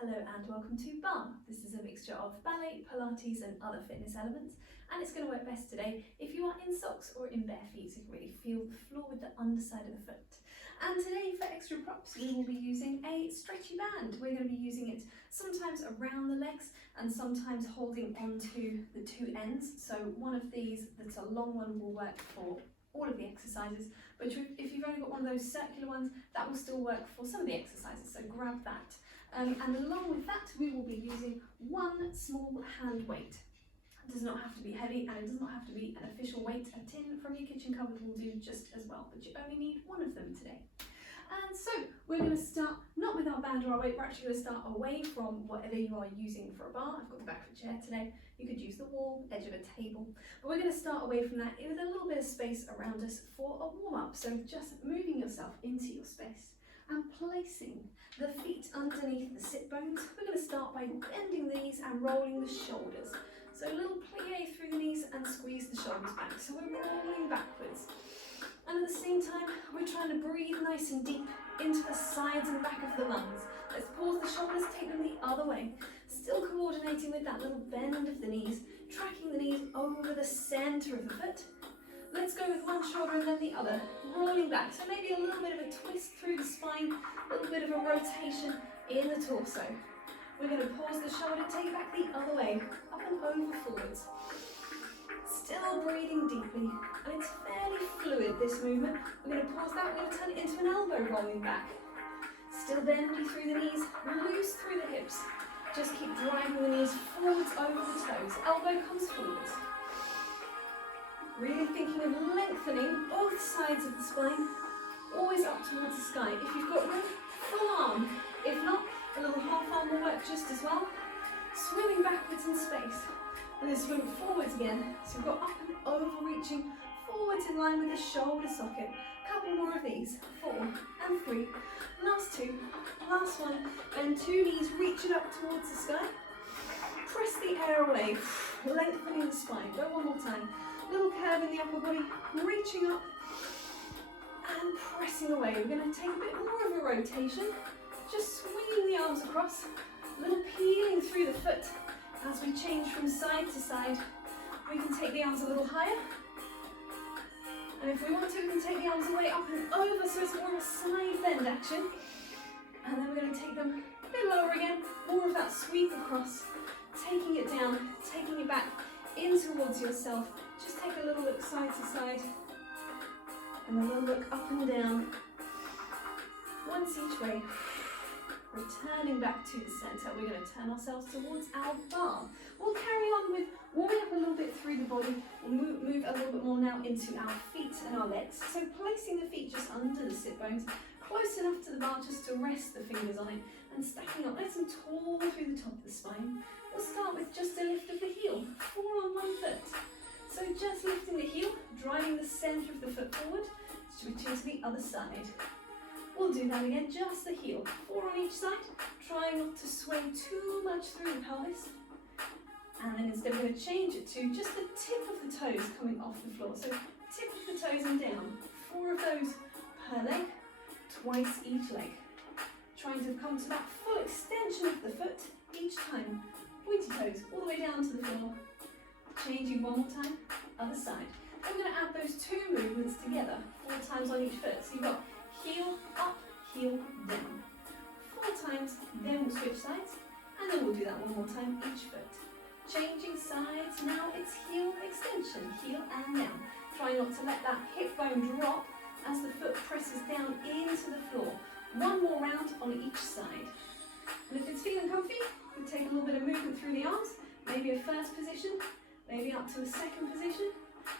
Hello and welcome to Barre. This is a mixture of ballet, Pilates and other fitness elements, and it's going to work best today if you are in socks or in bare feet, so you can really feel the floor with the underside of the foot. And today for extra props we will be using a stretchy band. We're going to be using it sometimes around the legs and sometimes holding onto the two ends. So one of these that's a long one will work for all of the exercises, but if you've only got one of those circular ones, that will still work for some of the exercises, so grab that. And along with that, we will be using one small hand weight. It does not have to be heavy and it does not have to be an official weight. A tin from your kitchen cupboard will do just as well, but you only need one of them today. And so we're going to start not with our band or our weight, we're actually going to start away from whatever you are using for a bar. I've got the back of a chair today. You could use the wall, edge of a table, but we're going to start away from that with a little bit of space around us for a warm-up. So just moving yourself into your space and placing the feet underneath the sit bones. We're going to start by bending the knees and rolling the shoulders. So a little plie through the knees and squeeze the shoulders back. So we're rolling backwards. And at the same time, we're trying to breathe nice and deep into the sides and back of the lungs. Let's pause the shoulders, take them the other way. Still coordinating with that little bend of the knees, tracking the knees over the center of the foot. Let's go with one shoulder and then the other, rolling back. So maybe a little bit of a twist through the spine, a little bit of a rotation in the torso. We're going to pause the shoulder, take it back the other way, up and over forwards. Still breathing deeply, and it's fairly fluid, this movement. We're going to pause that, we're going to turn it into an elbow rolling back. Still bendy through the knees, loose through the hips. Just keep driving the knees forwards over the toes. Elbow comes forwards. Really thinking of lengthening both sides of the spine, always up towards the sky. If you've got room, full arm. If not, a little half arm will work just as well. Swimming backwards in space. And then swim forwards again. So we've got up and over, reaching forwards in line with the shoulder socket. A couple more of these. 4 and 3. Last 2. Last one. And 2 knees reaching up towards the sky. Press the air away. Lengthening the spine. Go one more time. Little curve in the upper body, reaching up and pressing away. We're going to take a bit more of a rotation, just swinging the arms across, a little peeling through the foot as we change from side to side. We can take the arms a little higher, and if we want to, we can take the arms away up and over, so it's more of a side bend action. And then we're going to take them a bit lower again, more of that sweep across, taking it down, taking it back in towards yourself. Just take a little look side to side and a little look up and down. Once each way. Returning back to the centre. We're going to turn ourselves towards our bar. We'll carry on with warming up a little bit through the body. We'll move a little bit more now into our feet and our legs. So placing the feet just under the sit bones, close enough to the bar just to rest the fingers on it, and stacking up nice and tall through the top of the spine. We'll start with just a lift of the heel, 4 on one foot. So just lifting the heel, driving the centre of the foot forward, switching to the other side. We'll do that again, just the heel, 4 on each side, trying not to sway too much through the pelvis. And then instead we're going to change it to just the tip of the toes coming off the floor. So tip of the toes and down, 4 of those per leg, twice each leg. Trying to come to that full extension of the foot each time. Pointy toes all the way down to the floor. Changing one more time, other side. Then we're going to add those 2 movements together, 4 times on each foot. So you've got heel up, heel down. 4 times, then we'll switch sides, and then we'll do that one more time each foot. Changing sides, now it's heel extension, heel and down. Try not to let that hip bone drop as the foot presses down into the floor. 1 more round on each side. And if it's feeling comfy, you can take a little bit of movement through the arms, maybe a first position, maybe up to a second position,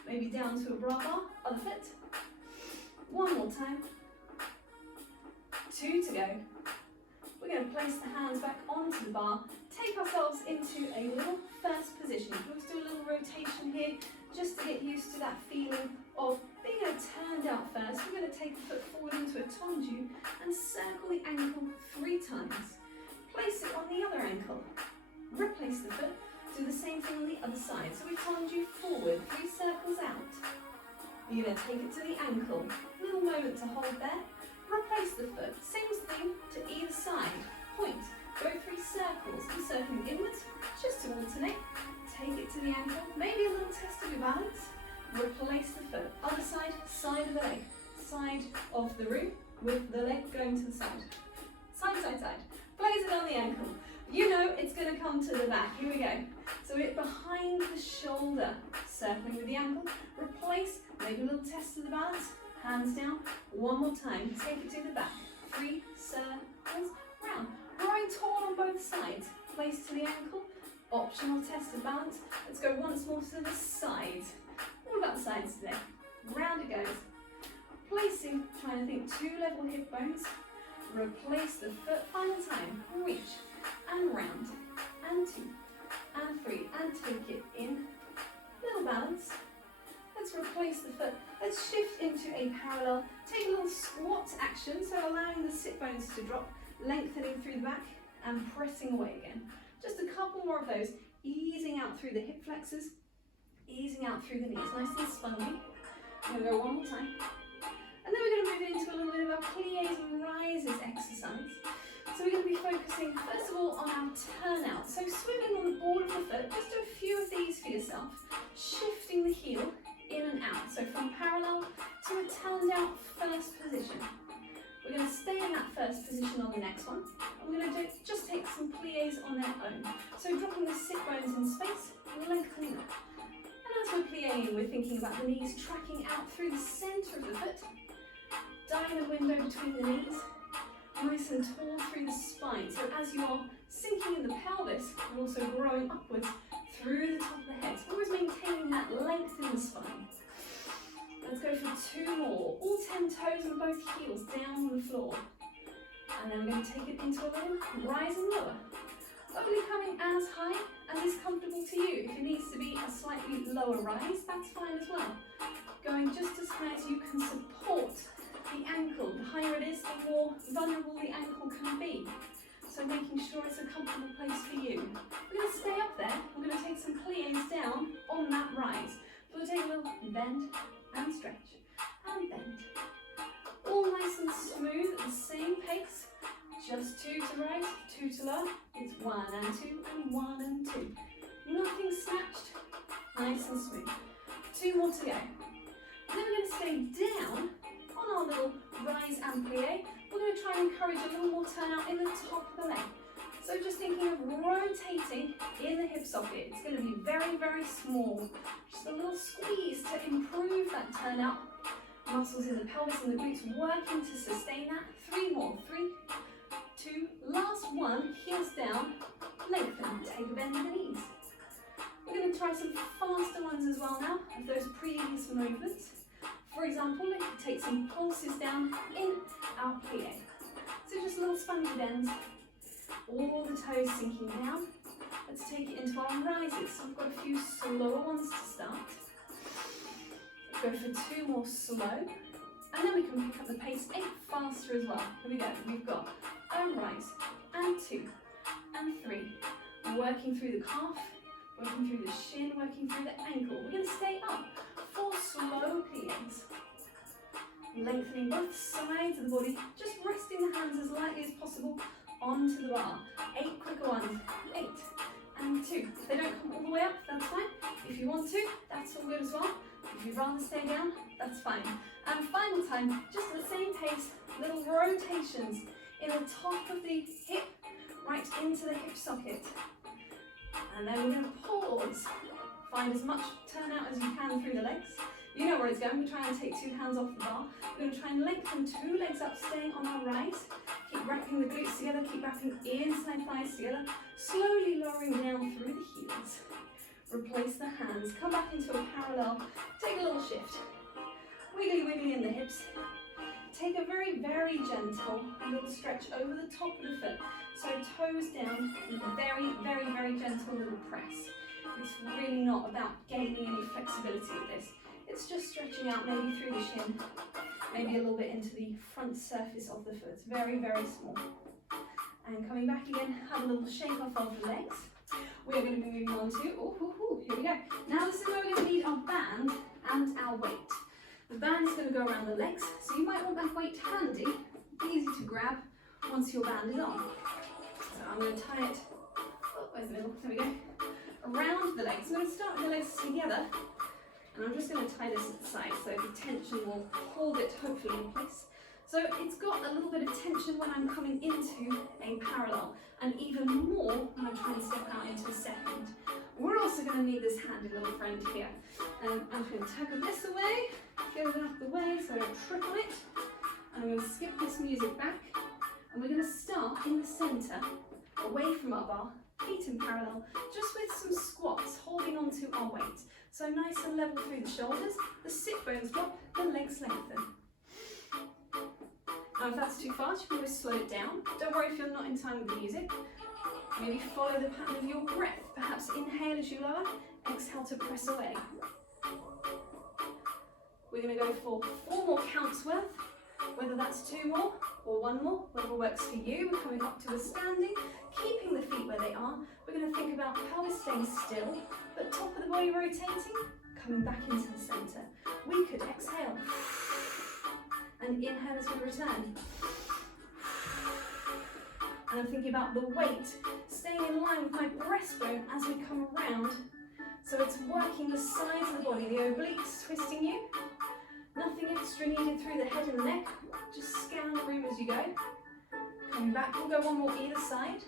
maybe down to a bra bar, other foot. 1 more time. 2 to go. We're going to place the hands back onto the bar, take ourselves into a little first position. Let's do a little rotation here, just to get used to that feeling of being turned out first. We're going to take the foot forward into a tendu and circle the ankle 3 times. Place it on the other ankle. Replace the foot. Do the same thing on the other side. So we tendu forward, 3 circles out. You're going to take it to the ankle. Little moment to hold there. Replace the foot. Same thing to either side. Point. Go 3 circles. I'm circling inwards just to alternate. Take it to the ankle, maybe a little test of your balance. Replace the foot. Other side, side of the leg. Side of the room with the leg going to the side. Side, side, side. Place it on the ankle. You know it's going to come to the back. Here we go. So we're behind the shoulder, circling with the ankle. Replace, maybe a little test of the balance. Hands down. One more time. Take it to the back. 3 circles round. Growing tall on both sides. Place to the ankle. Optional test of balance. Let's go once more to the sides. All about the sides today. Round it goes. Placing, trying to think 2 level hip bones. Replace the foot. Final time. Reach and round. And 2 and 3. And take it in. Little balance. Let's replace the foot. Let's shift into a parallel. Take a little squat action, so allowing the sit bones to drop, lengthening through the back and pressing away again. Just a couple more of those, easing out through the hip flexors, easing out through the knees, nice and spongy. I'm going to go one more time. And then we're going to move into a little bit of our plies and rises exercise. So we're going to be focusing first of all on our turnout. So swimming on the ball of the foot, just do a few of these for yourself. Shifting the heel in and out. So from parallel to a turned out first position. We're going to stay in that first position on the next one. And we're going to just take some plies on their own. So dropping the sit bones in space and lengthening up. And as we're pliing, we're thinking about the knees tracking out through the centre of the foot. Diamond window between the knees. Nice and tall through the spine. So as you are sinking in the pelvis, you're also growing upwards through the top of the head. So always maintaining that length in the spine. Let's go for 2 more. All 10 toes and both heels down on the floor. And then we're going to take it into a little rise and lower. Only coming as high as is comfortable to you. If it needs to be a slightly lower rise, that's fine as well. Going just as high as you can support the ankle. The higher it is, the more vulnerable the ankle can be. So making sure it's a comfortable place for you. We're going to stay up there. We're going to take some plies down on that rise. So we'll take a little bend and stretch and bend. All nice and smooth at the same pace. Just 2 to rise, 2 to lower. It's 1 and 2 and 1 and 2. Nothing snatched. Nice and smooth. 2 more to go. And then we're going to stay down on our little rise and plie. We're going to try and encourage a little more turnout in the top of the leg. So just thinking of rotating in the hip socket. It's going to be very, very small. Just a little squeeze to improve that turnout. Muscles in the pelvis and the glutes working to sustain that. 3 more. 3, 2, last one. Heels down. Lengthen. Take a bend in the knees. We're going to try some faster ones as well now of those previous movements. For example, let's take some pulses down in our plie. So just little spongy bends. All the toes sinking down. Let's take it into our rises. So we've got a few slower ones to start. Let's go for 2 more slow. And then we can pick up the pace 8 faster as well. Here we go. We've got a rise and 2 and 3. Working through the calf, working through the shin, working through the ankle. We're going to stay up. 4 slow plies. Lengthening both sides of the body, just resting the hands as lightly as possible onto the bar. 8 quicker ones. 8 and 2. If they don't come all the way up, that's fine. If you want to, that's all good as well. If you'd rather stay down, that's fine. And final time, just at the same pace, little rotations in the top of the hip, right into the hip socket. And then we're going to pause. Find as much turnout as you can through the legs. You know where it's going. We're trying to take 2 hands off the bar. We're going to try and lengthen 2 legs up, staying on our rise. Keep wrapping the glutes together, keep wrapping inside thighs together. Slowly lowering down through the heels. Replace the hands. Come back into a parallel. Take a little shift. Wiggly, wiggly in the hips. Take a very, very gentle little stretch over the top of the foot. So toes down, very, very, very gentle little press. It's really not about gaining any flexibility with this. It's just stretching out maybe through the shin, maybe a little bit into the front surface of the foot. Very, very small. And coming back again, have a little shake off of the legs. We're going to be moving on to, here we go. Now this is where we're going to need our band and our weight. The band is going to go around the legs, so you might want that weight handy, easy to grab once your band is on. So I'm going to tie it, oh, where's the middle? There we go. Around the legs. I'm going to start with the legs together, and I'm just going to tie this at the side so the tension will hold it hopefully in place. So it's got a little bit of tension when I'm coming into a parallel, and even more when I'm trying to step out into a second. We're also going to need this handy little friend here. I'm going to tuck this away, get it out of the way so I don't trip on it. And I'm going to skip this music back, and we're going to start in the centre, away from our bar, feet in parallel, just with some squats, holding onto our weight. So nice and level through the shoulders, the sit bones drop, the legs lengthen. Now if that's too fast, you can always slow it down. Don't worry if you're not in time with the music. Maybe follow the pattern of your breath. Perhaps inhale as you lower, exhale to press away. We're going to go for 4 more counts worth, whether that's 2 more or 1 more, whatever works for you. We're coming up to a standing, keeping the feet where they are. We're going to think about pelvis staying still, but top of the body rotating, coming back into the centre. We could exhale and inhale as we return. And I'm thinking about the weight staying in line with my breastbone as we come around. So it's working the sides of the body, the obliques twisting you. Nothing extra needed through the head and the neck. Just scan the room as you go. Coming back, we'll go 1 more either side.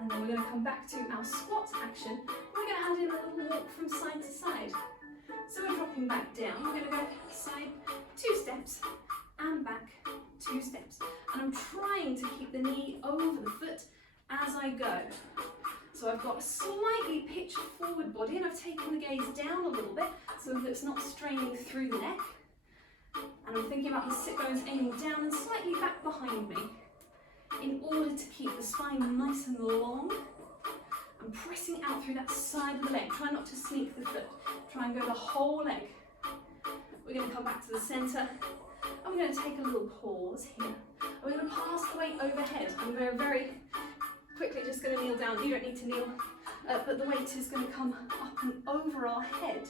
And then we're going to come back to our squat action. We're going to add in a little walk from side to side. So we're dropping back down. We're going to go side, 2 steps, and back, 2 steps. And I'm trying to keep the knee over the foot as I go. So I've got a slightly pitched forward body, and I've taken the gaze down a little bit so that it's not straining through the neck. And I'm thinking about the sit bones aiming down and slightly back behind me in order to keep the spine nice and long. I'm pressing out through that side of the leg. Try not to sneak the foot. Try and go the whole leg. We're going to come back to the centre, and we're going to take a little pause here. And we're going to pass the weight overhead. I'm very quickly just going to kneel down. You don't need to kneel, but the weight is going to come up and over our head,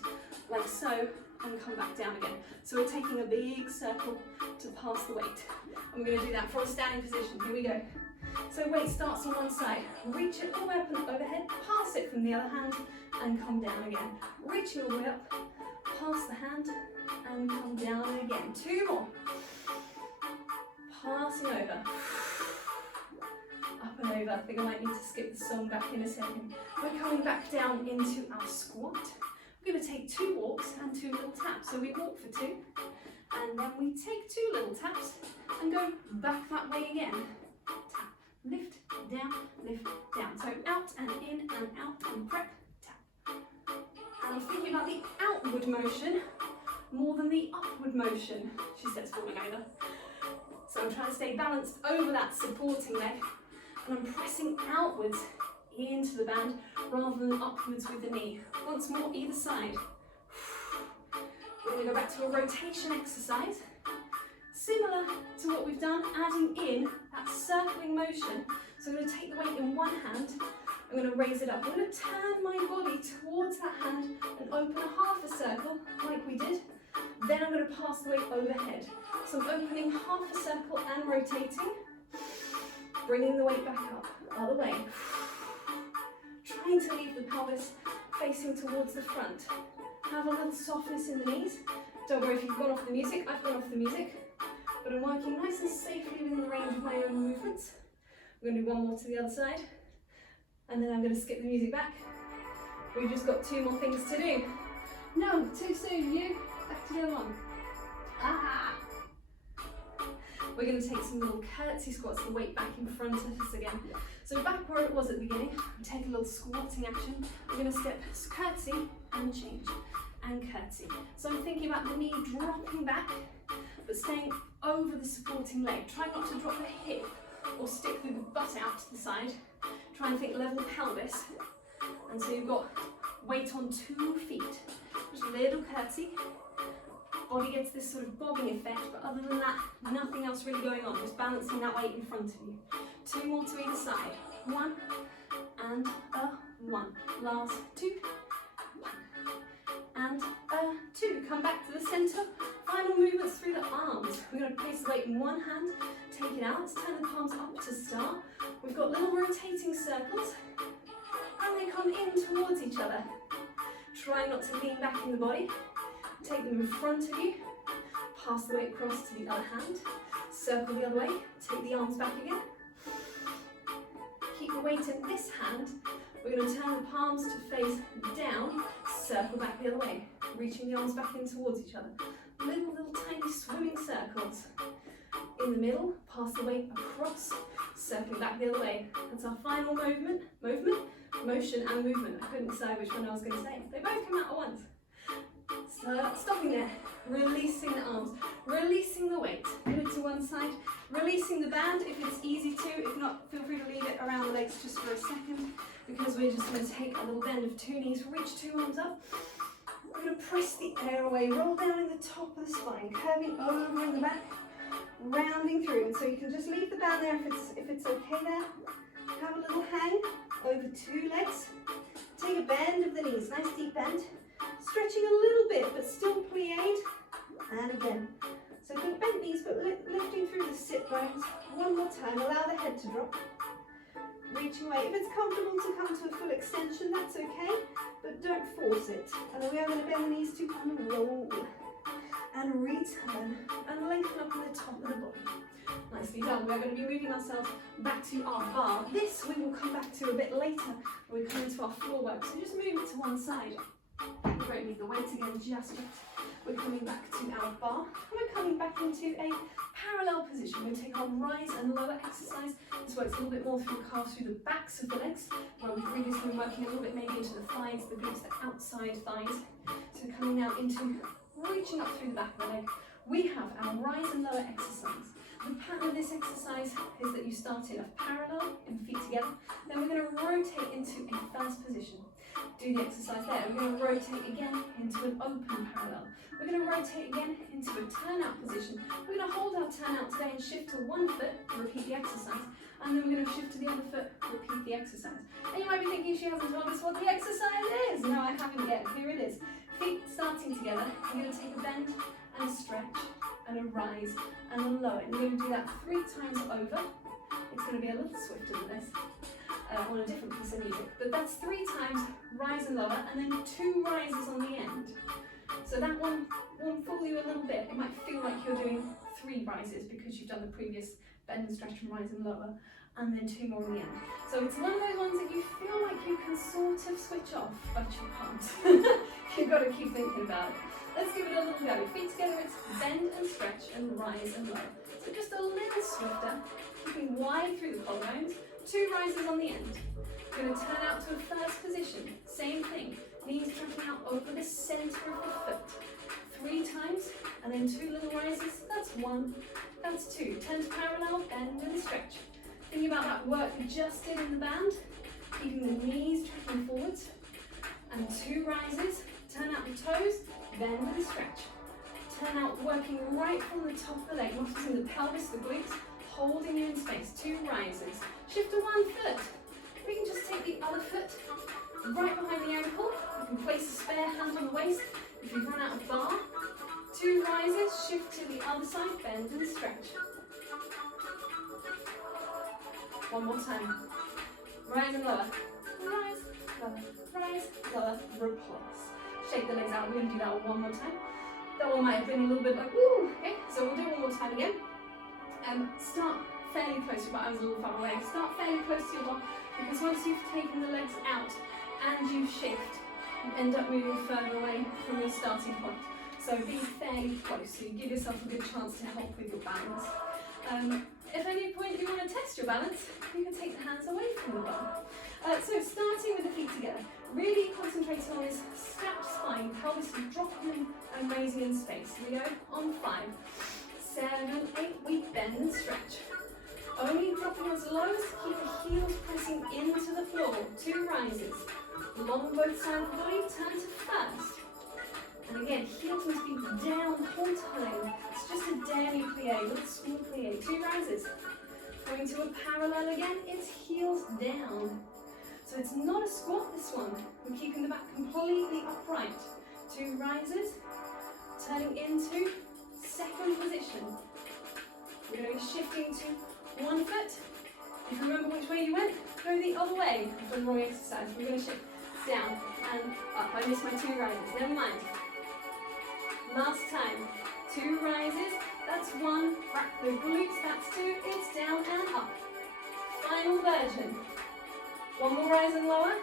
like so, and come back down again. So we're taking a big circle to pass the weight. And we're going to do that from a standing position. Here we go. So weight starts on one side, reach it all the way up and overhead, pass it from the other hand, and come down again. Reaching all the way up, pass the hand, and come down again. 2 more. Passing over. Up and over. I think I might need to skip the song back in a second. We're coming back down into our squat. We're going to take 2 walks and 2 little taps. So we walk for 2, and then we take 2 little taps and go back that way again. Tap, lift, down, lift, down. So out and in and out and prep, tap. And I'm thinking about the outward motion more than the upward motion, she says, falling over. So I'm trying to stay balanced over that supporting leg, and I'm pressing outwards into the band rather than upwards with the knee. Once more, either side. We're going to go back to a rotation exercise, similar to what we've done, adding in that circling motion. So I'm going to take the weight in one hand, I'm going to raise it up. I'm going to turn my body towards that hand and open a half a circle, like we did. Then I'm going to pass the weight overhead. So I'm opening half a circle and rotating, bringing the weight back up, other way. Trying to leave the pelvis facing towards the front. Have a little softness in the knees. Don't worry if you've gone off the music, I've gone off the music. But I'm working nice and safely within the range of my own movements. I'm going to do 1 more to the other side. And then I'm going to skip the music back. We've just got 2 more things to do. No, too soon, you. Back to the other one. Ah! We're going to take some little curtsy squats, the weight back in front of us again. So back where it was at the beginning, take a little squatting action. We're going to step curtsy and change, and curtsy. So I'm thinking about the knee dropping back, but staying over the supporting leg. Try not to drop the hip or stick through the butt out to the side. Try and think level pelvis. And so you've got weight on 2 feet. Just a little curtsy. Body gets this sort of bobbing effect, but other than that, nothing else really going on. Just balancing that weight in front of you. 2 more to either side. 1 and a 1. Last 2. 1 and a 2, come back to the center. Final movements through the arms. We're going to place the weight in one hand, take it out. Let's turn the palms up to start. We've got little rotating circles, and they come in towards each other. Try not to lean back in the body. Take them in front of you. Pass the weight across to the other hand. Circle the other way. Take the arms back again. Keep the weight in this hand. We're going to turn the palms to face down. Circle back the other way. Reaching the arms back in towards each other. Little tiny swimming circles. In the middle, pass the weight across. Circling back the other way. That's our final movement. Motion and movement. I couldn't decide which one I was going to say. They both come out at once. So, stopping there. Releasing the arms. Releasing the weight. Put it to one side. Releasing the band if it's easy to. If not, feel free to leave it around the legs just for a second, because we're just going to take a little bend of 2 knees. Reach 2 arms up. We're going to press the air away. Roll down in the top of the spine. Curving over in the back. Rounding through. And so you can just leave the band there if it's okay there. Have a little hang over 2 legs. Take a bend of the knees. Nice deep bend. Stretching a little bit, but still plied. And again. So good bent knees, but lifting through the sit bones. One more time. Allow the head to drop. Reaching away. If it's comfortable to come to a full extension, that's okay, but don't force it. And then we are going to bend the knees to kind of roll and return and lengthen up in the top of the body. Nicely done. We're going to be moving ourselves back to our bar. This we will come back to a bit later when we come into our floor work. So just move it to one side. We won't need the weight again just yet. We're coming back to our bar, and we're coming back into a parallel position. We're going to take our rise and lower exercise. This works a little bit more through the calves, through the backs of the legs, where we've previously been working a little bit maybe into the thighs, the glutes, the outside thighs. So coming now into reaching up through the back of the leg. We have our rise and lower exercise. The pattern of this exercise is that you start in a parallel in feet together, then we're going to rotate into a first position. Do the exercise there. We're going to rotate again into an open parallel. We're going to rotate again into a turnout position. We're going to hold our turnout today and shift to one foot, repeat the exercise, and then we're going to shift to the other foot, repeat the exercise. And you might be thinking, she hasn't told us what the exercise is. No, I haven't yet. Here it is. Feet starting together. We're going to take a bend and a stretch and a rise and a lower. And we're going to do that 3 times over. It's going to be a little swifter than this. On a different piece of music, but that's 3 times rise and lower, and then 2 rises on the end. So that one won't fool you a little bit. It might feel like you're doing 3 rises because you've done the previous bend and stretch and rise and lower, and then 2 more on the end. So it's one of those ones that you feel like you can sort of switch off, but you can't. You've got to keep thinking about it. Let's give it a little go. Feet together, it's bend and stretch and rise and lower. So just a little swifter, keeping wide through the collarbones. 2 rises on the end. We're going to turn out to a first position. Same thing. Knees tracking out over the center of the foot. 3 times, and then 2 little rises. That's 1. That's 2. Turn to parallel, bend and stretch. Thinking about that work you just did in the band. Keeping the knees tracking forwards. And 2 rises. Turn out the toes, bend and stretch. Turn out working right from the top of the leg, noticing the pelvis, the glutes, holding you in space. 2 rises. Shift to one foot. We can just take the other foot right behind the ankle. You can place a spare hand on the waist if you've run out of bar. 2 rises, shift to the other side, bend and stretch. One more time. Rise and lower. Rise, lower, rise, lower, replace. Shake the legs out. We're going to do that one more time. That one might have been a little bit like, woo. Okay, so we'll do it one more time again. Start fairly close to your bar. I was a little far away. Start fairly close to your bar, because once you've taken the legs out and you shift, you end up moving further away from your starting point. So be fairly close, so you give yourself a good chance to help with your balance. If at any point you want to test your balance, you can take the hands away from the bar. So starting with the feet together, really concentrating on this stacked spine, pelvis dropping and raising in space. Here we go, on 5, 7, 8, we bend and stretch. Only dropping as low as to keep the heels pressing into the floor. 2 rises. Long both sides of the body, turn to first. And again, heels must be down the whole time. It's just a demi-plie, little small plie. 2 rises. Going to a parallel again, it's heels down. So it's not a squat, this one. We're keeping the back completely upright. 2 rises, Turning into second position. We're going to be shifting to one foot. If you remember which way you went, go the other way. I've done the wrong exercise. We're going to shift down and up. I missed my 2 rises, never mind. Last time, 2 rises, that's 1, wrap the glutes, that's 2, it's down and up. Final version. 1 more rise and lower,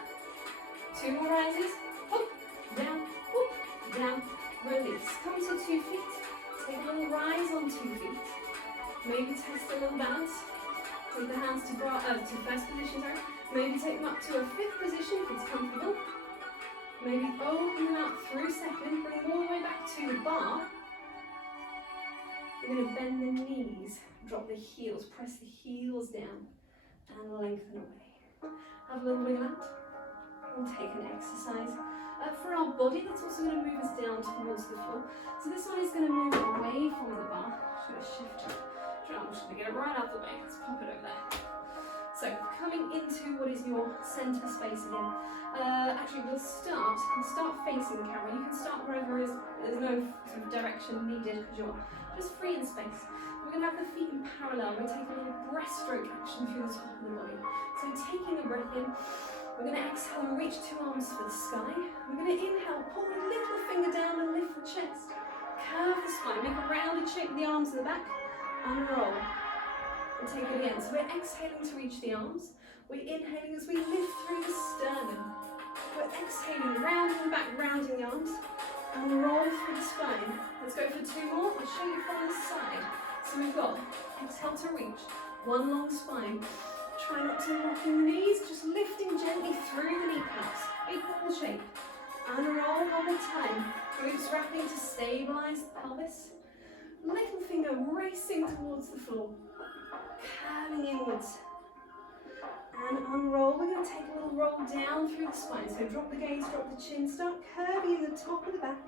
2 more rises, up, down, release. Come to 2 feet, take a little rise on 2 feet. Maybe test a little balance. Take the hands to first position, sorry. Maybe take them up to a 5th position if it's comfortable. Maybe open them out through 2nd, bring them all the way back to the bar. We're going to bend the knees, drop the heels, press the heels down, and lengthen away. Have a little wiggle out. We'll take an exercise for our body that's also going to move us down towards the floor. So this one is going to move away from the bar. Should I shift it? I'm just going to get it right out the way. Let's pop it over there. So coming into what is your center space again. Actually, we'll start facing the camera. You can start wherever there's no sort of direction needed because you're just free in space. We're going to have the feet in parallel. We're going to take a little breaststroke action through the top of the body. So taking a breath in, we're going to exhale and reach 2 arms for the sky. We're going to inhale, pull the little finger down and lift the chest. Curve the spine, make a rounded shape with the arms in the back. Unroll. And take it again. So we're exhaling to reach the arms. We're inhaling as we lift through the sternum. We're exhaling, rounding the back, rounding the arms. Unroll through the spine. Let's go for 2 more. I'll show you from the side. So we've got exhale to reach. 1 long spine. Try not to lock in the knees. Just lifting gently through the kneecaps. Big ball shape. Unroll 1 more time. Glutes wrapping to stabilize the pelvis. Little finger racing towards the floor, curving inwards, and unroll. We're going to take a little roll down through the spine, so drop the gaze, drop the chin, start curving in the top of the back.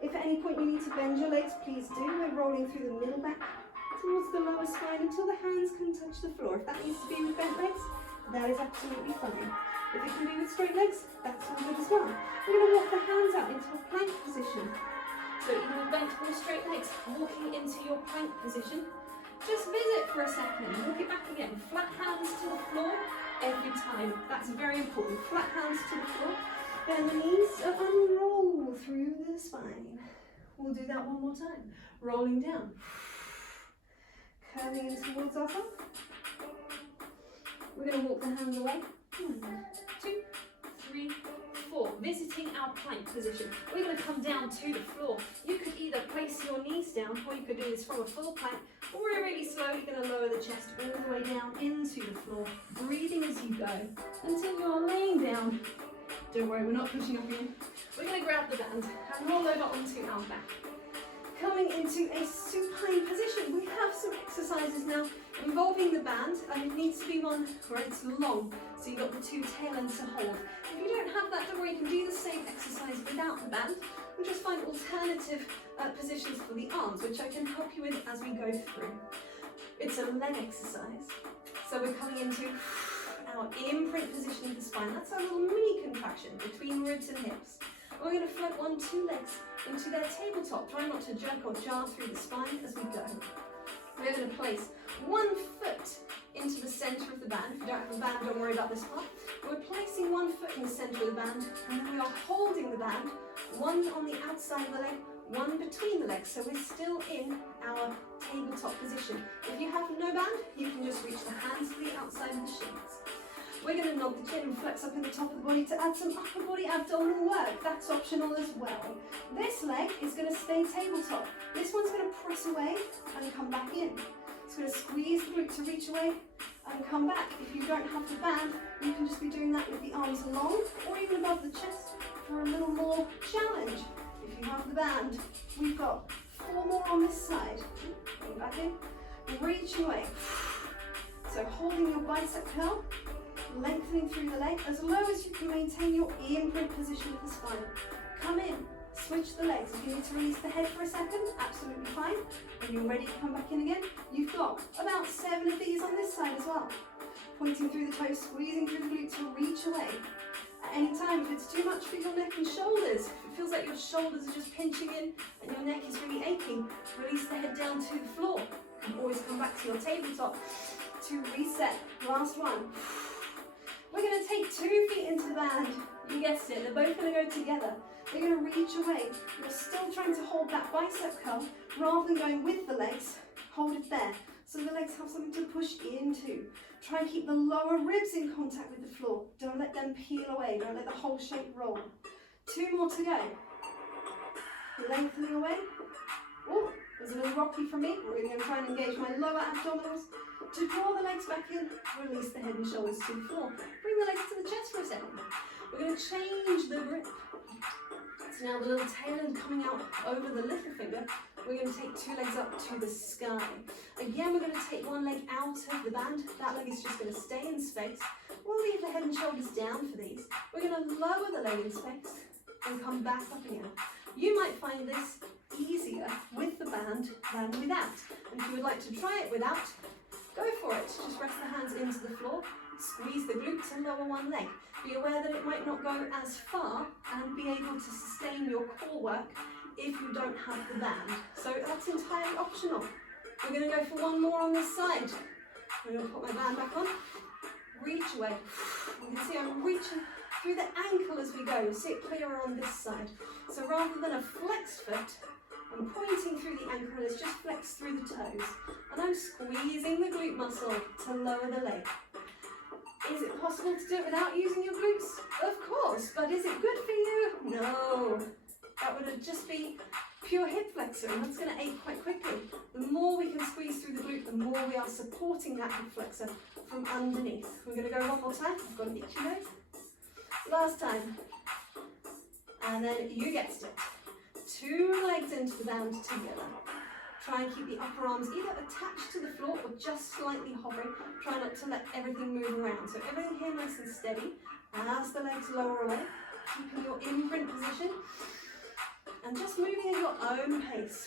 If at any point you need to bend your legs, please do. We're rolling through the middle back towards the lower spine until the hands can touch the floor. If that needs to be with bent legs, that is absolutely fine. If it can be with straight legs, that's all good as well. We're going to walk the hands out into a plank position. So either with bent or straight legs, walking into your plank position. Just visit for a second, walk it back again. Flat hands to the floor every time. That's very important. Flat hands to the floor. Bend the knees, unroll through the spine. We'll do that 1 more time. Rolling down. Curving in towards ourselves. We're going to walk the hands away. 1, 2, 3, 4. Visiting our plank position. We're going to come down to the floor. You could either place your knees down, or you could do this from a full plank, or we're really slowly going to lower the chest all the way down into the floor, breathing as you go until you're laying down. Don't worry, we're not pushing up in. We're going to grab the band and roll over onto our back. Coming into a supine position, we have some exercises now involving the band, and it needs to be one where it's long, so you've got the 2 tail ends to hold. If you don't have that, don't worry, you can do the same exercise without the band. We'll just find alternative positions for the arms, which I can help you with as we go through. It's a leg exercise, so we're coming into our imprint position of the spine. That's our little mini contraction between ribs and hips. We're going to float 2 legs into their tabletop. Try not to jerk or jar through the spine as we go. We're going to place 1 foot into the center of the band. If you don't have a band, don't worry about this part. We're placing 1 foot in the center of the band, and then we are holding the band, 1 on the outside of the leg, 1 between the legs, so we're still in our tabletop position. If you have no band, you can just reach the hands to the outside of the shins. We're going to nod the chin and flex up in the top of the body to add some upper body abdominal work. That's optional as well. This leg is going to stay tabletop. This one's going to press away and come back in. It's going to squeeze the glute to reach away and come back. If you don't have the band, you can just be doing that with the arms long or even above the chest for a little more challenge. If you have the band, we've got 4 more on this side. Going back in, reaching away. So holding your bicep curl, lengthening through the leg as low as you can maintain your imprint position of the spine. Come in, switch the legs. If you need to release the head for a second, absolutely fine. When you're ready to come back in again, you've got about 7 of these on this side as well. Pointing through the toes, squeezing through the glute to reach away. At any time, if it's too much for your neck and shoulders, if it it feels like your shoulders are just pinching in and your neck is really aching, release the head down to the floor. You can always come back to your tabletop to reset. Last one. We're going to take 2 feet into the band. You guessed it, they're both going to go together. You're going to reach away. You're still trying to hold that bicep curl rather than going with the legs. Hold it there. So the legs have something to push into. Try and keep the lower ribs in contact with the floor. Don't let them peel away. Don't let the whole shape roll. 2 more to go. Lengthening away. Oh, it was a little rocky for me. We're really going to try and engage my lower abdominals. To draw the legs back in, release the head and shoulders to the floor. Bring the legs to the chest for a second. We're going to change the grip. So now the little tail end coming out over the little finger. We're going to take 2 legs up to the sky. Again, we're going to take 1 leg out of the band. That leg is just going to stay in space. We'll leave the head and shoulders down for these. We're going to lower the leg in space and come back up again. You might find this easier with the band than without. And if you would like to try it without, go for it. Just rest the hands into the floor, squeeze the glutes and lower 1 leg. Be aware that it might not go as far and be able to sustain your core work if you don't have the band. So that's entirely optional. We're going to go for 1 more on this side. I'm going to put my band back on. Reach away. You can see I'm reaching through the ankle as we go. You'll see it clearer on this side. So rather than a flexed foot, I'm pointing through the ankle and it's just flexed through the toes. And I'm squeezing the glute muscle to lower the leg. Is it possible to do it without using your glutes? Of course, but is it good for you? No. That would just be pure hip flexor, and that's going to ache quite quickly. The more we can squeeze through the glute, the more we are supporting that hip flexor from underneath. We're going to go 1 more time. I've got an itchy nose. Last time. And then you guessed it. 2 legs into the band together. Try and keep the upper arms either attached to the floor or just slightly hovering. Try not to let everything move around. So everything here nice and steady as the legs lower away, keeping your imprint position and just moving at your own pace.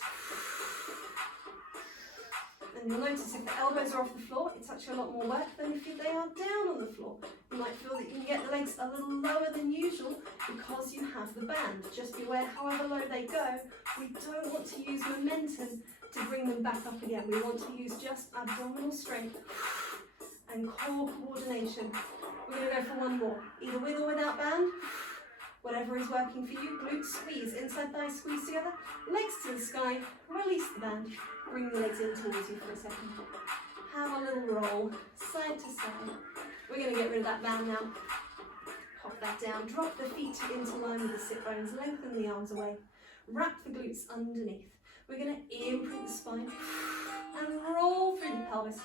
And you'll notice if the elbows are off the floor, it's actually a lot more work than if they are down on the floor. You might feel that you can get the legs a little lower than usual because you have the band. Just be aware, however low they go, we don't want to use momentum to bring them back up again. We want to use just abdominal strength and core coordination. We're going to go for 1 more, either with or without band. Whatever is working for you. Glutes squeeze, inside thighs squeeze together, legs to the sky, release the band, bring the legs in towards you for a second. Have a little roll, side to side. We're going to get rid of that band now. Pop that down, drop the feet into line with the sit bones, lengthen the arms away, wrap the glutes underneath. We're going to imprint the spine and roll through the pelvis,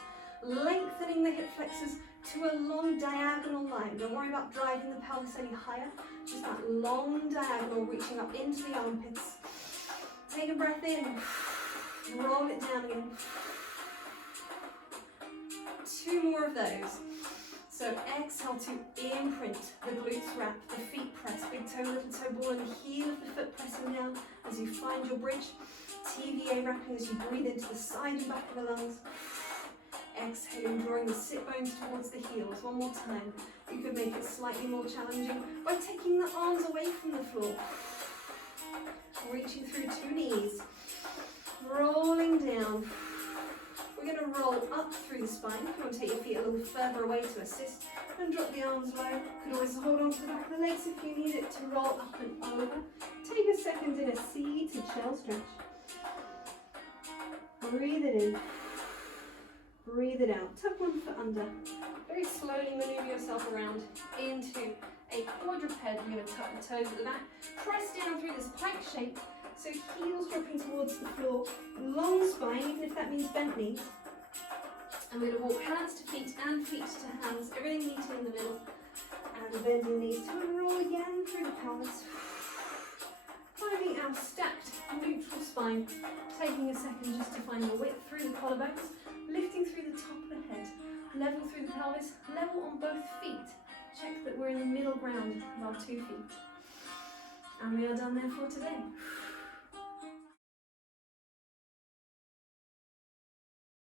lengthening the hip flexors to a long diagonal line. Don't worry about driving the pelvis any higher, just that long diagonal reaching up into the armpits. Take a breath in, roll it down again. 2 more of those. So exhale to imprint the glutes wrap, the feet press, big toe, little toe ball, and the heel of the foot pressing down as you find your bridge. TVA wrapping as you breathe into the side and back of the lungs. Exhaling, drawing the sit bones towards the heels. 1 more time. You could make it slightly more challenging by taking the arms away from the floor. Reaching through 2 knees. Rolling down. We're going to roll up through the spine. If you want to take your feet a little further away to assist, and drop the arms low. You can always hold on to the back of the legs if you need it to roll up and over. Take a second in a seated shell stretch. Breathe it in. Breathe it out. Tuck 1 foot under. Very slowly maneuver yourself around into a quadruped. We're going to tuck the toes at the back. Press down through this pike shape. So heels dropping towards the floor. Long spine, even if that means bent knees. And we're going to walk hands to feet and feet to hands. Everything meeting in the middle. And bending knees to and roll again through the pelvis. Finding our stacked neutral spine. Taking a second just to find the width through the collarbones. Lifting through the top of the head, level through the pelvis, level on both feet. Check that we're in the middle ground of our 2 feet. And we are done there for today.